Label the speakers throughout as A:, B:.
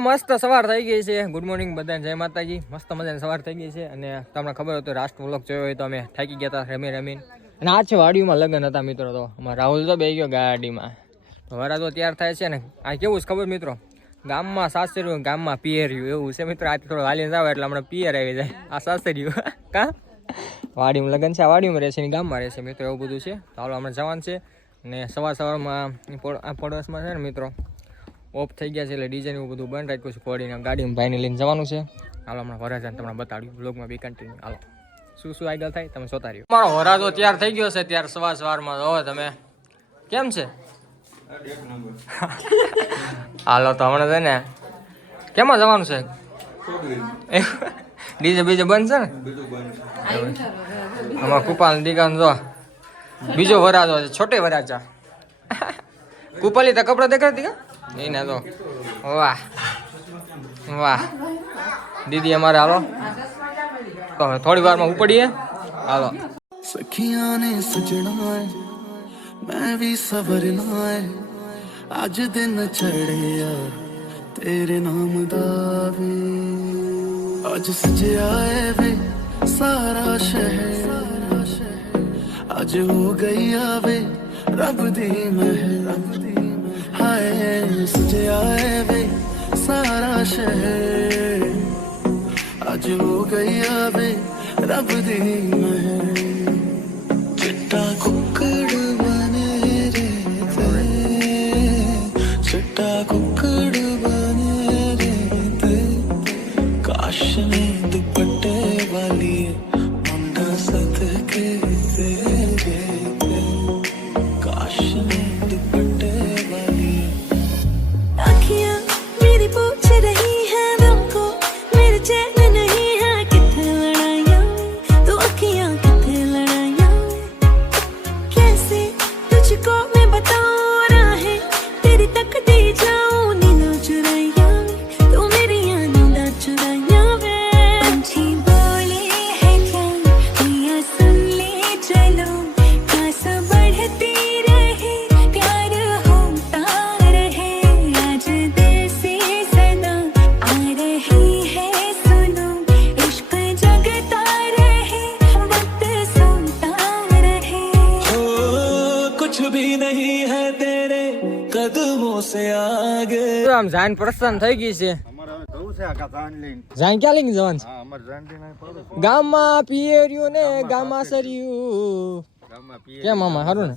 A: મસ્ત સવાર થઈ ગઈ છે. ગુડ મોર્નિંગ બધાને. જય માતાજી. મસ્ત મજાની સવાર થઈ ગઈ છે અને તમને ખબર હોય તો રાષ્ટ્ર વ્લોગ જોયો હોય તો અમે થાકી ગયા હતા રમી રમીને. અને આ છે વાડીમાં લગ્ન હતા મિત્રો તો. અમારા રાહુલ તો બે ગયો ગાડીમાં. તો વરા તો તૈયાર થાય છે ને. આ કેવું છે ખબર મિત્રો? ગામમાં સાસરિયું, ગામમાં પિયર્યું. એવું છે મિત્રો. આજે થોડો વાલી જાવ એટલે હમણાં પિયર આવી જાય. આ સાસરિયું. કા? વાડીમાં લગ્ન છે. વાડીમાં રહેશે ને ગામમાં રહેશે મિત્રો. એવું બધું છે. તો હાલો હમણાં જવાનું છે. ને સવાર સવારમાં આ પડોશમાં છે ને મિત્રો. ઓફ થઈ ગયા છે એટલે ડિઝાઇન એવું બધું બંધ રાખ્યું છે. કોડીને ગાડીમાં ભાઈને લઈને જવાનું છે. હાલો હમણાં વરાજાને તમને બતાડ્યું. બ્લોગમાં બી કન્ટિન્યુ હાલો. શું શું આગળ થાય? તમે જોતા રહ્યો મારો વરાજો તૈયાર થઈ ગયો છે. ત્યાર સવાર સવારમાં હવે તમે કેમ છે? હાલો તો હમણાં છે ને કેમાં જવાનું છે? ડીજે બીજે બંધ છે ને? આમાં કુપાલ દીકાન જો. બીજો વરાજો છે. છોટે વરાજા કુપાલી તો કપડાં દેખાડતી કા એને તો, વાહ વાહ. દીદી અમારે, હાલો. તો થોડી વારમાં ઉપડીએ. હાલો.
B: સખિયા ને સજણા મેં ભી સબર ના આજ દિન ચડ્યા, તેરે નામ દાવી. આજ સજ્યા વે સારા શહેર. આજ હો ગઈ આવે રબ દી મહેર. રબ દી हाय सजया है वे सारा शहर
C: अज हो
B: गई वे रब दी महर
A: આમ જાન પ્રસન્ન થઈ ગઈ છે. જાન ક્યાં લઈને જવાનું
D: ના
A: ગામમાં પિયર્યું ને ગામમાં સર્યું કેમ આમાં? સારું ને?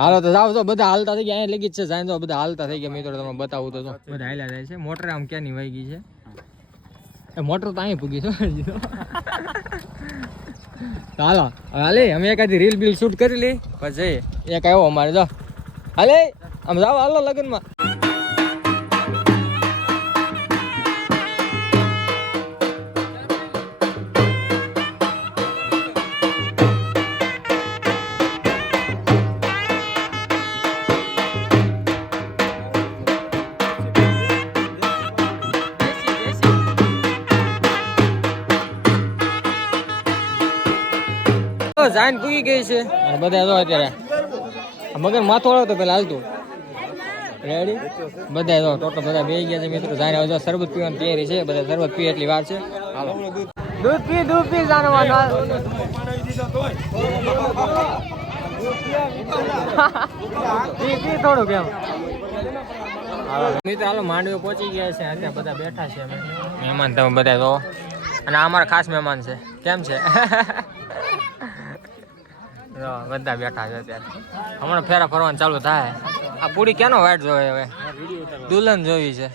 A: હાલો તો જાવ તો બધા હાલતા થઈ ગયા. અહીંયા લગી જ છે જાય તો બધા હાલતા થઈ ગયા. મિત્રો તમને બતાવું તો બધા હાલ્યા જાય છે. મોટર આમ ક્યાંની વહી ગઈ છે? એ મોટર તો અહીં પૂગી છે. તો. તો હાલો હાલે. અમે એકાદી રીલ બિલ શૂટ કરી લઈ પછી એક આવ્યો અમારે જો. હાલે. આમ જાવ હાલો લગ્નમાં. જાઈન પૂગી ગઈ છે. અને બધા જો અત્યારે મગર માથો વાળો તો પેલા હાલતું. રેડી બધા જો ટોટલ બધા બેસી ગયા છે મિત્રો. જાણે હવે જો શરબત પીવાની તૈયારી છે. બધા શરબત પીએ એટલી વાર છે. હાલો. દૂધ પી દૂધ પી જાનવાનું. પી પી થોડુંક એમ. મિત્રો હાલો માંડવી પહોંચી ગયા છે. અત્યારે બધા બેઠા છે. મહેમાન તમે બધા તો. અને અમારા ખાસ મહેમાન છે. કેમ છે? બધા બેઠા છે અત્યારે. હમણાં ફેરા ફરવાનું ચાલુ થાય. આ પૂરી કેનો વાટ જોવે હવે? દુલ્હન જોવી છે.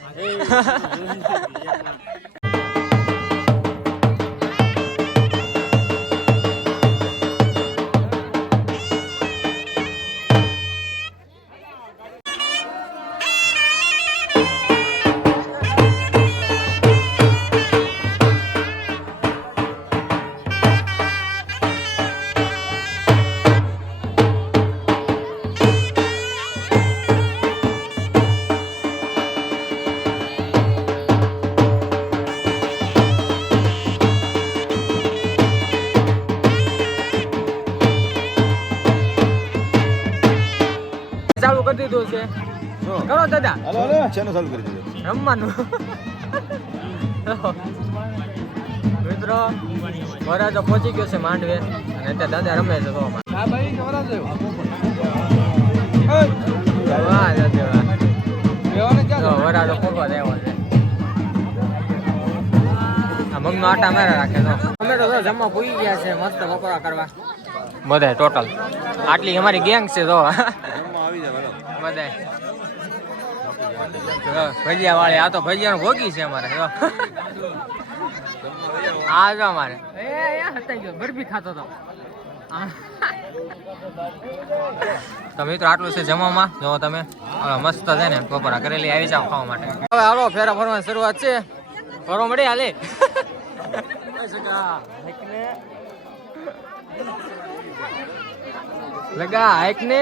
A: છે કરો દાદા.
D: હાલો હાલો. ચેનલ ચાલુ કરી દીધો?
A: રમવાનું. મિત્રો વરાજો પહોંચી ગયો છે માંડવે અને અત્યારે દાદા રમે છે તો વરાજો પોકો દેવો છે? આ મગનો આટા મારે રાખે તો અમે તો જમવા પૂરી ગયા છે મસ્ત બપોરા કરવા. બધાય ટોટલ આટલી અમારી ગેંગ છે તો બધાય. ભજીયા વાળી આ તો ભજીયાનો ભોગી છે અમારે આ જો અમારે. બરફી ખાતો હતો. તો મિત્રો આટલું છે જમવામાં. જો તમે મસ્ત છે ને બપોરા કરેલી આવી જાવ ખાવા માટે. હવે હાલો ફેરા ફરવાની શરૂઆત છે. ફરો મળી હાલે. લગા હાઈક ને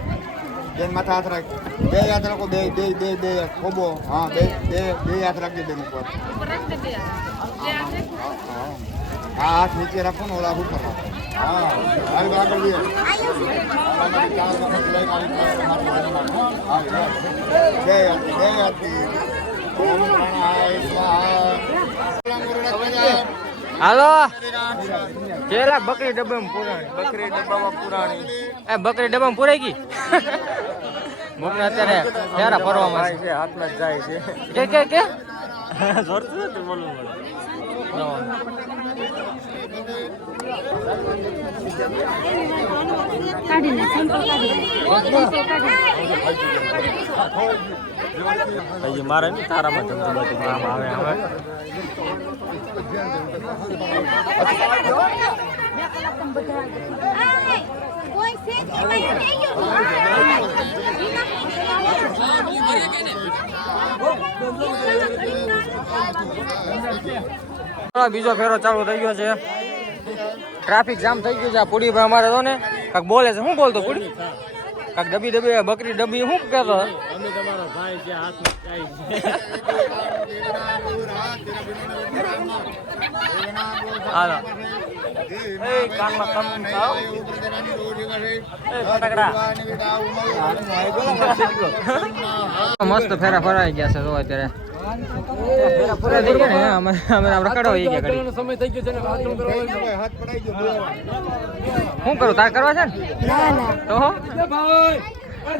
D: બેન માથા હાથ રાખ બે હાથ રાખો બે બે બે બે ખોબો હા બે બે બે હાથ રાખજે બેન ઉપર. હા હાથ નીચે રાખો ને ઓલા ઉપર રાખો. હા આગળ આગળ બે હાથ
A: હાલો? કેલા બકરી ડબ્બામાં પુરાણી? બકરી ડબ્બામાં પુરાણી. એ બકરી ડબ્બામાં પુરાઈ ગઈ? મમ્મી અત્યારે ક્યારે ફરવામાં છે હાથમાં જાય છે. કે કે કે? જોરતું નથી બોલવું
E: કાઢી
A: મારે ને તારામાં ધંધો બધું કામ આવે હવે
E: કોઈ
A: બીજો ફેરો ચાલુ થઈ ગયો છે. ટ્રાફિક જામ થઈ ગયું છે. આ પુડી ભાઈ અમારે તો ને કાંક બોલે છે. શું બોલતો પુડી? કાક ડબી ડબી બકરી ડબી શું કહેતો? હાલો. એ કાનમાં કમ ફટાકડા મસ્ત ફેરા ફરાઈ ગયા છે જો અત્યારે. શું કરું તાર કરવા છે ને? તો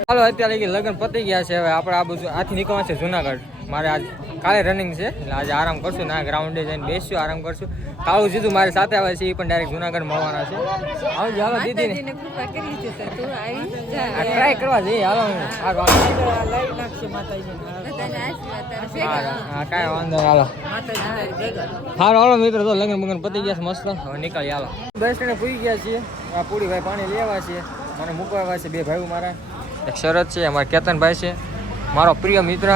A: હાલો અત્યારે લગી લગ્ન પતી ગયા છે હવે આપણે આ બધું આથી નીકળવા છે જુનાગઢ. મારે આજ કાલે રનિંગ છે. એટલે આજે આરામ કરશું ના ગ્રાઉન્ડે જઈને બેસશું આરામ કરશું. કાળું સીધું મારી સાથે આવે છે એ પણ ડાયરેક્ટ જુનાગઢ મળવાના છે. આવું હાલો દીદી ને
E: કૃપા કરી છે તો તું આવી જા.
A: ટ્રાય કરવા જઈએ હાલો. હા કાંઈ વાંધો નહીં, હાલો. હાલો હાલો મિત્રો તો લગ્ન મગન પતી ગયા છે મસ્ત. હવે નીકળી હાલો. બસ સ્ટેન્ડે પૂરી ગયા છીએ. આ પૂરી ભાઈ પાણી લેવા છે. મને મૂકવા છે બે ભાઈઓ મારા. એક શરત છે અમારા કેતનભાઈ છે. મારો પ્રિય મિત્ર.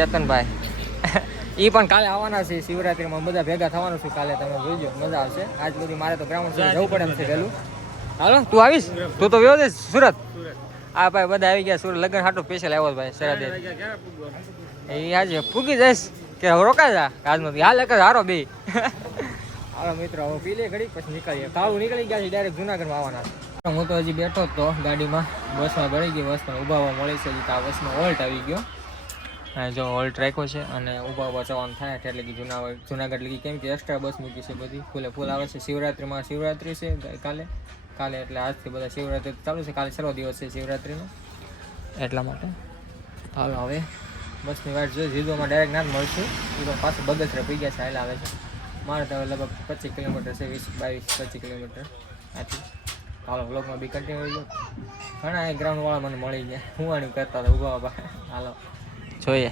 A: કેતનભાઈ એ પણ કાલે આવવાના છે શિવરાત્રીમાં. બધા ભેગા થવાનું છે કાલે. તમે જોઈજો મજા આવશે. આજ બધી મારે તો ગ્રાઉન્ડ સુધી જવું પડે એમ છે પેલું હાલો, તું આવીશ? તું તો વ્યવ જઈશ. સુરત? આ ભાઈ બધા આવી ગયા. સુરત લગ્ન હાટું સ્પેશિયલ આવ્યો ભાઈ, શરદે એ. આજે પૂગી જઈશ કે રોકાય જા? આજનો દી. હાલ એક હારો બે. હાલો મિત્રો, હવે પી લે ઘડી પછી નીકળીએ. કાળું નીકળી ગયા છે ડાયરેક્ટ જુનાગઢમાં આવવાના હું તો હજી બેઠો જ તો ગાડીમાં. બસમાં ભળી ગઈ બસમાં ઊભા મળી છે. આ બસમાં ઓલ્ટ આવી ગયો. જો ઓલ્ટ રાખ્યો છે અને ઊભા ઊભા જવાનું થાય એટલે કે જુનાગઢ જુનાગઢ લગી કેમ કે એક્સ્ટ્રા બસ મૂકી છે બધી. ફૂલે ફૂલ આવે છે. શિવરાત્રીમાં શિવરાત્રી છે કાલે. કાલે એટલે આજથી બધા શિવરાત્રી ચાલુ છે. કાલે છેલ્લો દિવસ છે શિવરાત્રીનો. એટલા માટે. હાલો હવે બસની વાટ જોઈ. જીદોમાં ડાયરેક્ટ ના જ મળશું. જીદો પાછું બગસરે પી ગયા છે. હાલ આવે છે. મારે તો લગભગ પચીસ કિલોમીટર છે, વીસ, બાવીસ, પચીસ કિલોમીટર. આથી. હાલો બ્લોગમાં બી કન્ટિન્યુ ઘણા એ ગ્રાઉન્ડવાળા મને મળી ગયા. હું આનું કરતા હતા. ઊભા હાલો. જોઈએ.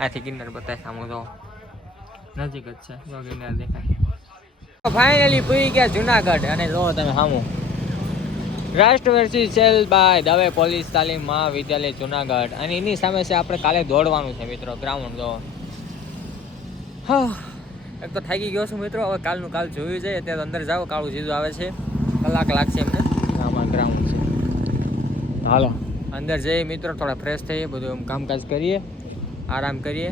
A: આથી કિન્નર બતાય સામો તો નજીક જ છે જો કિન્નર દેખાય. ફાઇનલી પૂરી ગયા જુનાગઢ અને જો તમે સામું રાષ્ટ્રવર્ષી સેલ બાય દવે પોલીસ તાલીમ મહાવિદ્યાલય જુનાગઢ અને એની સામે છે આપણે કાલે દોડવાનું છે મિત્રો ગ્રાઉન્ડ જો. હા એક તો થાકી ગયો છું મિત્રો. હવે કાલનું કાલ જોયું છે અત્યારે અંદર જાઓ કાળું જીજું આવે છે. કલાક લાગશે એમને. આમાં ગ્રાઉન્ડ છે. હાલો. અંદર જઈએ મિત્રો થોડા ફ્રેશ થઈએ બધું એમ કામકાજ કરીએ. આરામ કરીએ.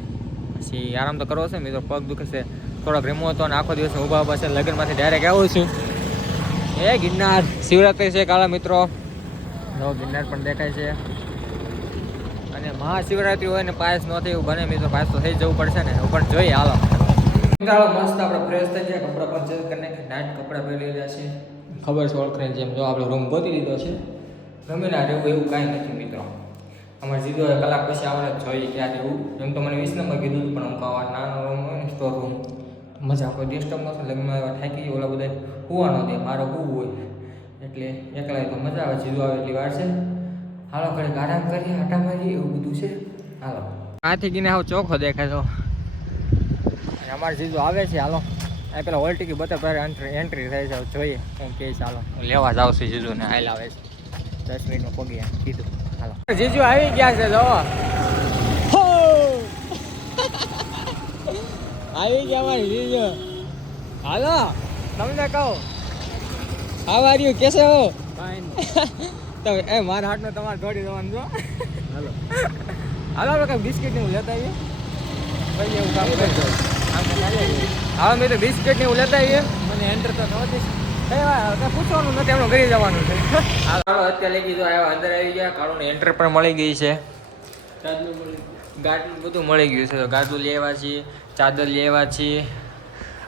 A: પછી આરામ તો કરવો છે, મિત્રો પગ દુખે છે, થોડોક રીમો હતો અને આખો દિવસ ઊભા ઊભા છે, લગ્નમાંથી ડાયરેક્ટ આવું છું. એ ગિરનાર શિવરાત્રી છે કાળા મિત્રો. નવો ગિરનાર પણ દેખાય છે. અને મહાશિવરાત્રિ હોય ને પાયસ ન થાય એવું બને, મિત્રો. પાયસ તો થઈ જવું પડશે ને. પણ જોઈએ હાલો. મસ્ત આપણે ફ્રેશ થઈ ગયા, કપડાં પણ ચેન્જ કરીને નાઇટ કપડાં પહેરી લીધા છે. ખબર છે ઓળખાય જેમ જો આપણે રૂમ ગોતી લીધો છે. ગમે ના રહેવું એવું કાંઈ નથી, મિત્રો. અમારે હવે કલાક પછી આવડે જ જોઈએ ક્યાં રહેવું એમ તો મને વીસ નંબર કીધું હતું પણ અમુક આવા નાનો રૂમ હોય ને સ્ટોર રૂમ મજા કોઈ ડિસ્ટર્બ ન થાય લગ્નમાં એવા થાકી ઓલા બધા હોવાનો દે મારો હોવું હોય. એટલે એકલા તો મજા આવે સીધું આવે એટલી વાર છે. હાલો ઘડીક આરામ કરીએ આટા મારીએ એવું બધું છે. હાલો. આથી ગીને આવો ચોખ્ખો દેખાય તો. અને અમારે સીધું આવે છે હાલો. આ પેલા હોલ ટિકિટ બધા ભારે એન્ટ્રી થાય છે જોઈએ. હું કે ચાલો લેવા જાવ છે જીજુ ને હાલ આવે છે. દસ મિનિટમાં પગી કીધું. હાલો. જીજુ આવી ગયા છે જો આવી ગયા મારી જીજુ. હાલો તમને કહો. હાવ આર યુ કેસે હો? તો એ મારા હાથનો તમારે દોડી દેવાનું જો હાલો. હાલો આપણે કંઈ બિસ્કિટ ને લેતા આવીએ. પછી એવું કામ કરજો હાલો મેં તો બિસ્કિટ ને એવું લેતા આવીએ. મને એન્ટર તો નહોતી એ વા- કાંઈ પૂછવાનું નથી એમનું ઘરે જવાનું છે. હાલો અત્યારે લઈ ગઈ આવ્યા અંદર આવી ગયા. કાળું એન્ટર પણ મળી ગઈ છે. ગાડલું બધું મળી ગયું છે. તો ગાડલું લેવા છીએ ચાદર લેવા છીએ.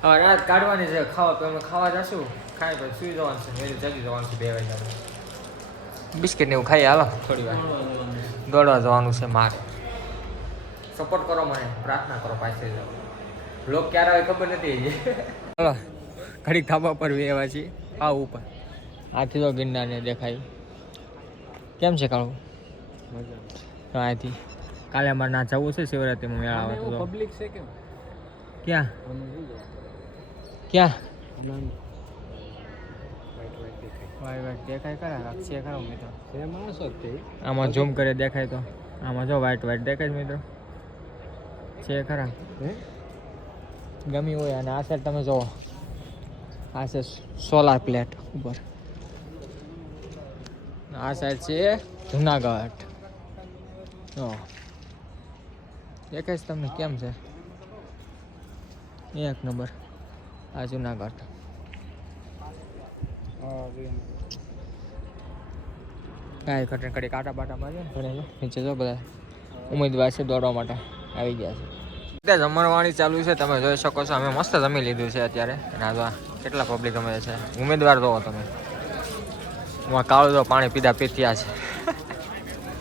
A: હવે રાત કાઢવાની છે ખાવા પીવાનું. ખાવા જશું ખાઈ પછી સુઈ જવાનું છે. વેલી જલ્દી જવાનું છે બે વાગ્યા બિસ્કિટ ને એવું ખાઈ હાલો થોડી વાર. દોડવા જવાનું છે મારે. સપોર્ટ કરો મને. પ્રાર્થના કરો પાસે જાઓ. લોક ક્યારે આવે ખબર નથી ચાલો ઘડીક ધાબા પર વેવા છીએ આ ઉપર. આથી તો ગિરનારને દેખાય. કેમ છે કાળું? તો અહીંથી કાલે અમારે ના જવું છે શિવરાત્રીમાં મેળા આવે તો
F: પબ્લિક છે કેમ?
A: ક્યાં? ક્યાં? દેખાય ખરા અક્ષય ખરા મિત્રો.
F: છે માણસો જ તે
A: આમાં ઝૂમ કરે દેખાય તો. આમાં જો વ્હાઈટ વ્હાઈટ દેખાય છે મિત્રો. છે ખરા.
F: હે?
A: ગમી હોય અને આ સાઈડ તમે જુઓ. આ છે સોલાર પ્લેટ ઉપર. આ સાઈડ છે જુનાગઢ. જો. દેખાય તમને કેમ છે? એક નંબર. આ જુનાગઢ. કાંઈ ઘટે કડી કાંટા બાટા ઘરે નીચે જો બધા ઉમેદવાર છે દોડવા માટે આવી ગયા છે. જમણવાણી ચાલુ છે, તમે જોઈ શકો છો. અમે મસ્ત જમી લીધું છે અત્યારે. આ કેટલા પબ્લિક અમે છે? ઉમેદવાર જોવો તમે. હું કાળું જો પાણી પીધા પીથ્યા છે.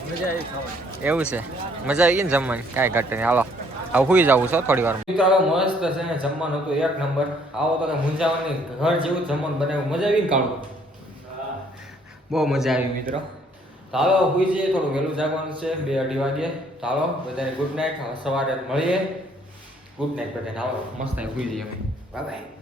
F: મજા આવી
A: એવું છે? મજા આવી ગઈ ને જમવાની? કાંઈ ઘટે નહીં. હાલો. હવે હુઈ જવું છો થોડી વાર મિત્રો મસ્ત છે ને જમવાનું હતું એક નંબર. આવો તમે કે મુંજાવાની ઘર જેવું જમવાનું બનાવ્યું. મજા આવી ને કાળું? બહુ મજા આવી મિત્રો. ચાલો હુઈ જઈએ. થોડું વહેલું જાગવાનું છે. બે અઢી વાગે. ચાલો બધાને ગુડ નાઇટ સવારે મળીએ. ગુડ નાઇટ બધાને. આવો મસ્ત હુઈ જઈએ. Bye bye